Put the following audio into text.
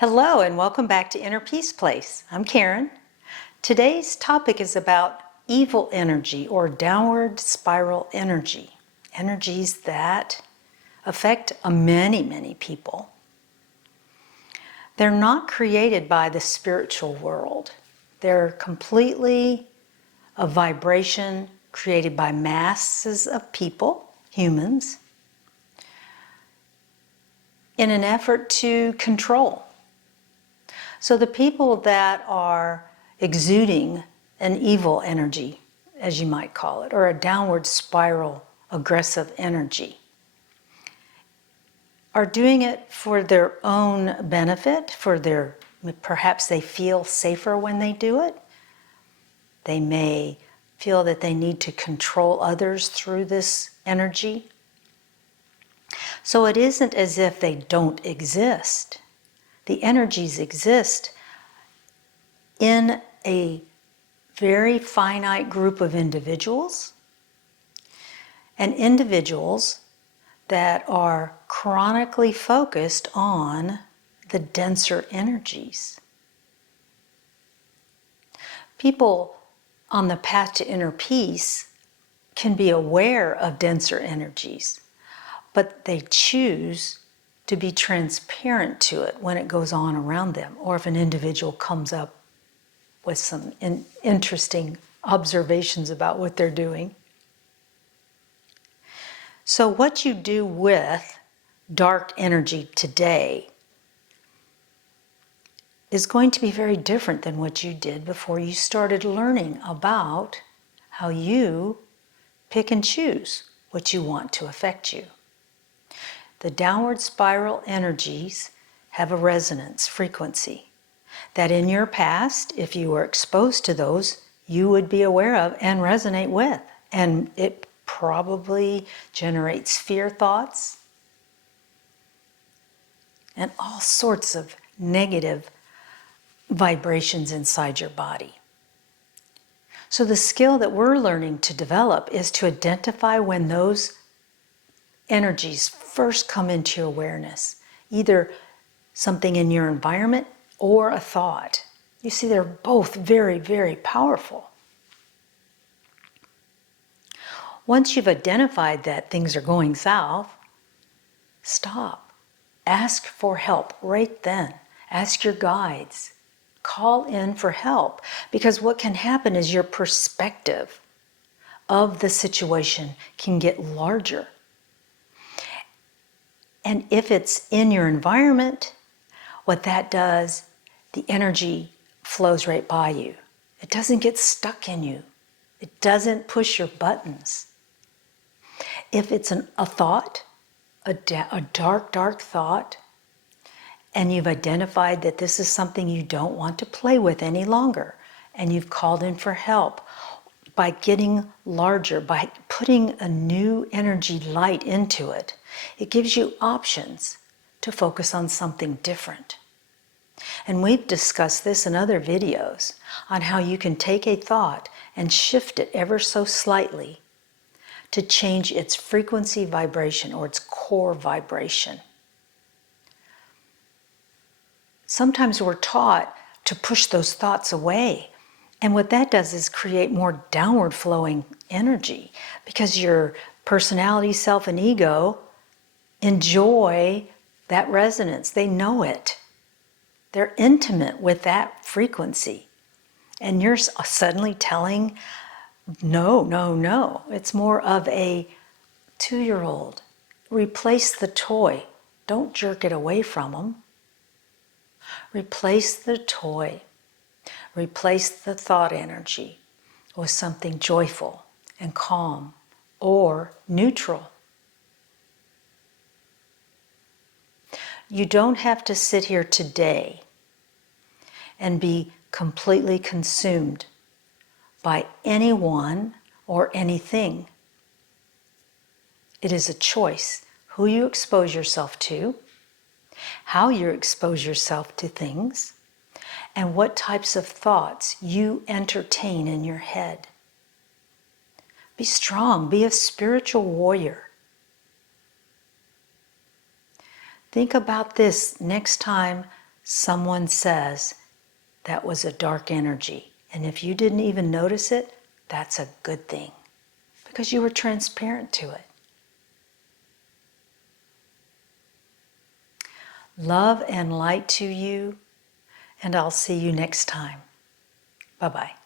Hello and welcome back to Inner Peace Place. I'm Karen. Today's topic is about evil energy or downward spiral energy. Energies that affect many people. They're not created by the spiritual world. They're completely a vibration created by masses of people, humans, in an effort to control. So the people that are exuding an evil energy, as you might call it, or a downward spiral aggressive energy, are doing it for their own benefit, perhaps they feel safer when they do it. They may feel that they need to control others through this energy. So it isn't as if they don't exist. The energies exist in a very finite group of individuals, and individuals that are chronically focused on the denser energies. People on the path to inner peace can be aware of denser energies, but they choose to be transparent to it when it goes on around them, or if an individual comes up with some interesting observations about what they're doing. So what you do with dark energy today is going to be very different than what you did before you started learning about how you pick and choose what you want to affect you. The downward spiral energies have a resonance frequency that in your past, if you were exposed to those, you would be aware of and resonate with. And it probably generates fear thoughts and all sorts of negative vibrations inside your body. So the skill that we're learning to develop is to identify when those energies first come into your awareness, either something in your environment or a thought. You see, they're both very powerful. Once you've identified that things are going south, stop. Ask for help right then. Ask your guides. Call in for help, because what can happen is your perspective of the situation can get larger. And if it's in your environment, what that does, the energy flows right by you. It doesn't get stuck in you. It doesn't push your buttons. If it's a thought, a dark thought, and you've identified that this is something you don't want to play with any longer, and you've called in for help, by getting larger, by putting a new energy light into it, it gives you options to focus on something different. And we've discussed this in other videos on how you can take a thought and shift it ever so slightly to change its frequency vibration or its core vibration. Sometimes we're taught to push those thoughts away. And what that does is create more downward flowing energy, because your personality, self, and ego enjoy that resonance. They know it. They're intimate with that frequency. And you're suddenly telling, no. It's more of a 2-year-old. Replace the toy. Don't jerk it away from them. Replace the toy. Replace the thought energy with something joyful and calm or neutral. You don't have to sit here today and be completely consumed by anyone or anything. It is a choice who you expose yourself to, how you expose yourself to things, and what types of thoughts you entertain in your head. Be strong, be a spiritual warrior. Think about this next time someone says that was a dark energy. And if you didn't even notice it, that's a good thing because you were transparent to it. Love and light to you, and I'll see you next time. Bye-bye.